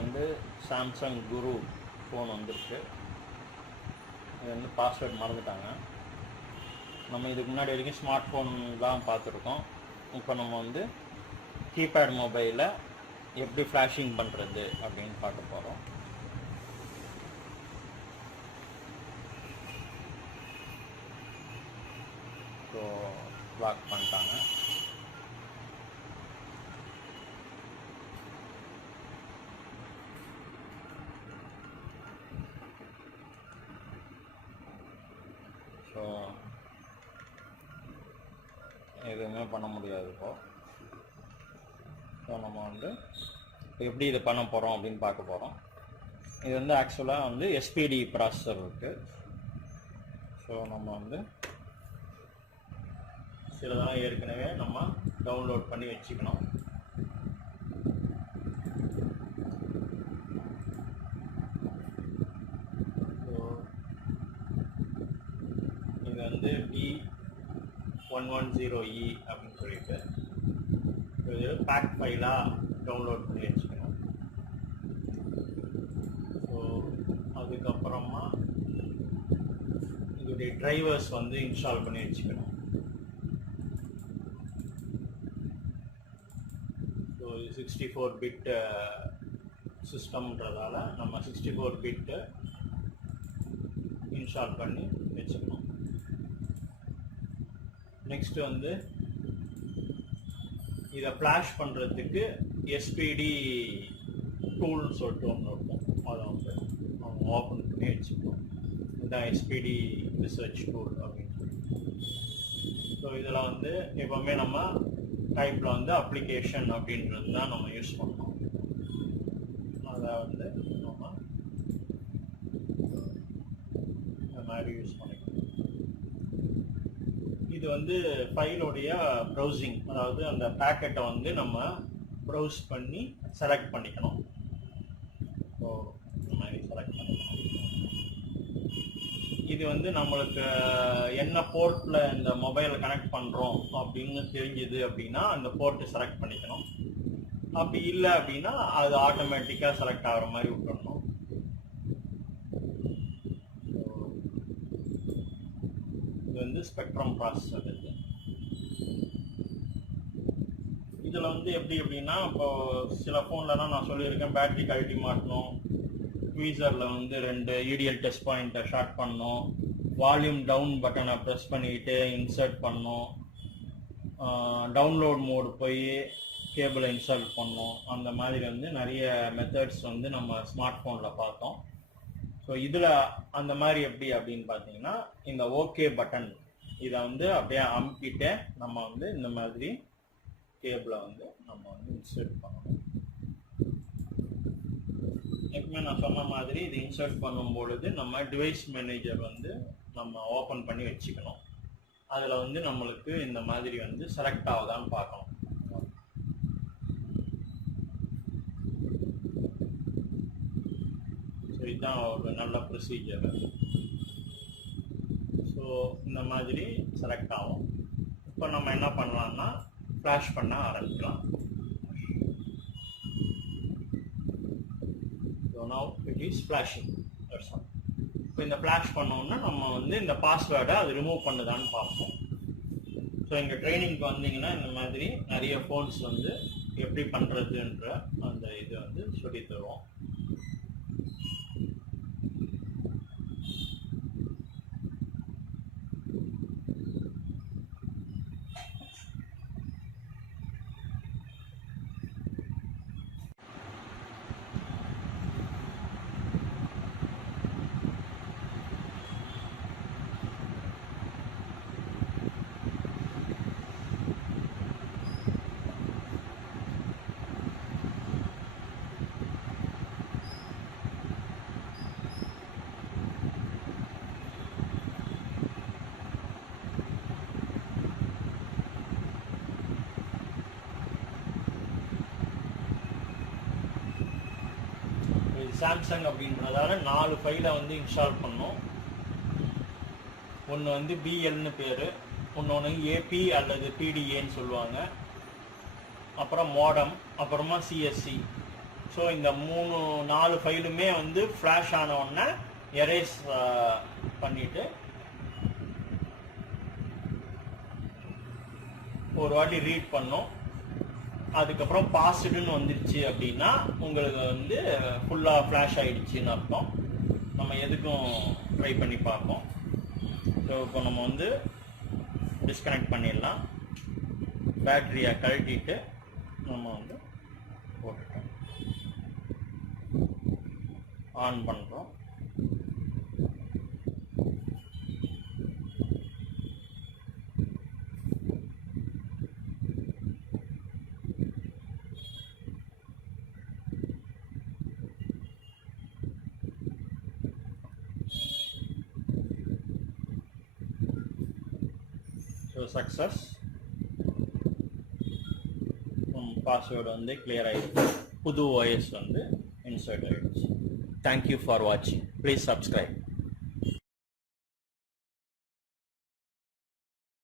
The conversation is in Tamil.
வந்து சாம்சங் குரு ஃபோன் வந்துருக்கு. இது வந்து பாஸ்வேர்ட் மறந்துட்டாங்க. நம்ம இதுக்கு முன்னாடி வரைக்கும் ஸ்மார்ட் ஃபோன் தான் பார்த்துருக்கோம். இப்போ நம்ம வந்து கீபேட் மொபைலில் எப்படி ஃப்ளாஷிங் பண்ணுறது அப்படின்னு பார்க்க போகிறோம். ஸோ லாக் பண்ணிட்டாங்க. ஸோ எதுவுமே பண்ண முடியாது இப்போ. ஸோ நம்ம வந்து எப்படி இதை பண்ண போகிறோம் அப்படின்னு பார்க்க போகிறோம். இது வந்து ஆக்சுவலாக வந்து SPD ப்ராசஸர் இருக்குது. ஸோ நம்ம வந்து சிலதெல்லாம் ஏற்கனவே நம்ம டவுன்லோட் பண்ணி வச்சுக்கணும். ஸோ இது வந்து D110E அப்படின்னு சொல்லிட்டு இது பேக் ஃபைலாக டவுன்லோட் பண்ணி வச்சுக்கணும். ஸோ அதுக்கப்புறமா இதோடைய டிரைவர்ஸ் வந்து இன்ஸ்டால் பண்ணி வச்சுக்கணும். ஸோ 64 பிட் சிஸ்டம்ன்றதால நம்ம 64 பிட்டு இன்ஸ்டால் பண்ணி வச்சுக்கணும். நெக்ஸ்ட் வந்து இதை ஃப்ளாஷ் பண்ணுறதுக்கு SPD டூல் சொல்லிட்டு ஒன்று இருக்கும். அதை வந்து அவங்க ஓப்பன் பண்ணி வச்சுக்கணும். இதுதான் SPD ரிசர்ச் டூல் அப்படின்னு சொல்லி. ஸோ இதில் வந்து எப்போவுமே நம்ம டைப்பில் வந்து அப்ளிகேஷன் அப்படின்றது தான் நம்ம யூஸ் பண்ணோம். அதை வந்து நம்ம இந்த மாதிரி யூஸ் பண்ணிக்கணும். இது வந்து ஃபைலோடைய ப்ரௌசிங், அதாவது அந்த பேக்கெட்டை வந்து நம்ம ப்ரௌஸ் பண்ணி செலக்ட் பண்ணிக்கணும். ஸோ இந்த மாதிரி செலக்ட் பண்ணிக்கணும். இது வந்து நம்மளுக்கு என்ன போர்ட்டில் இந்த மொபைலை கனெக்ட் பண்ணுறோம் அப்படின்னு தெரிஞ்சுது அப்படின்னா அந்த போர்ட்டு செலக்ட் பண்ணிக்கணும். அப்படி இல்லை அப்படின்னா அது ஆட்டோமேட்டிக்காக செலக்ட் ஆகிற மாதிரி விட்டுடணும். இது வந்து ஸ்பெக்ட்ரம் ப்ராசஸர். இதில் வந்து எப்படி அப்படின்னா இப்போ சில ஃபோன்லலாம் நான் சொல்லியிருக்கேன் பேட்டரி கழட்டி மாட்டணும், ட்வீசரில் வந்து 2 EDL டெஸ்ட் பாயிண்ட்டை ஷார்ட் பண்ணணும், வால்யூம் டவுன் பட்டனை ப்ரெஸ் பண்ணிக்கிட்டு இன்சர்ட் பண்ணணும், டவுன்லோட் மோடு போய் கேபிளை இன்ஸ்டால் பண்ணணும். அந்த மாதிரி வந்து நிறைய மெத்தட்ஸ் வந்து நம்ம ஸ்மார்ட் ஃபோனில் பார்த்தோம். ஸோ இதில் அந்த மாதிரி எப்படி அப்படின்னு பார்த்தீங்கன்னா இந்த ஓகே பட்டன் இதை வந்து அப்படியே அமுக்கிட்டு நம்ம வந்து இந்த மாதிரி கேபிளை வந்து நம்ம வந்து இன்சர்ட் பண்ணணும். எப்பவுமே நான் சொன்ன மாதிரி இது இன்சர்ட் பண்ணும் பொழுது நம்ம டிவைஸ் மேனேஜர் வந்து நம்ம ஓப்பன் பண்ணி வச்சுக்கணும். அதில் வந்து நம்மளுக்கு இந்த மாதிரி வந்து செலக்ட் ஆகுதான்னு பார்க்கணும். ஸோ இதுதான் ஒரு நல்ல ப்ரொசீஜர். ஸோ இந்த மாதிரி செலக்ட் ஆகும். இப்போ நம்ம என்ன பண்ணலாம்னா ஃப்ளாஷ் பண்ண ஆரம்பிக்கலாம். Now it is flashing. That's all. இப்போ இந்த ஃப்ளாஷ் பண்ணோம்னா நம்ம வந்து இந்த பாஸ்வேர்டை அது ரிமூவ் பண்ணுதான்னு பார்ப்போம். ஸோ எங்கள் ட்ரைனிங்க்கு வந்தீங்கன்னா இந்த மாதிரி நிறைய ஃபோன்ஸ் வந்து எப்படி பண்ணுறதுன்ற அந்த இது வந்து சொல்லி தருவோம். சாம்சங் அப்படின்றதால 4 ஃபைலை வந்து இன்ஸ்டால் பண்ணோம். ஒன்று வந்து பிஎல்னு பேர், இன்னொன்று ஏபி அல்லது பிடிஏன்னு சொல்லுவாங்க, அப்புறம் மோடம், அப்புறமா சிஎஸ்சி. ஸோ இந்த 4 ஃபைலுமே வந்து ஃப்ளாஷ் ஆன உடனே எரேஸ் பண்ணிட்டு ஒரு வாட்டி ரீட் பண்ணோம். அதுக்கப்புறம் பாஸ்டுன்னு வந்துருச்சு அப்படின்னா உங்களுக்கு வந்து ஃபுல்லாக ஃப்ளாஷ் ஆகிடுச்சின்னு அர்த்தம். நம்ம எதுக்கும் ட்ரை பண்ணி பார்ப்போம். ஸோ இப்போ நம்ம வந்து டிஸ்கனெக்ட் பண்ணிடலாம். பேட்டரியை கழட்டிட்டு நம்ம வந்து போட்டுட்டோம், ஆன் பண்ணுறோம். ஸோ சக்ஸஸ், பாஸ்வேர்டு வந்து கிளியர் ஆகிடுச்சு, புது OS வந்து இன்சர்ட் ஆகிடுச்சு. தேங்க்யூ ஃபார் வாட்சிங். Please subscribe.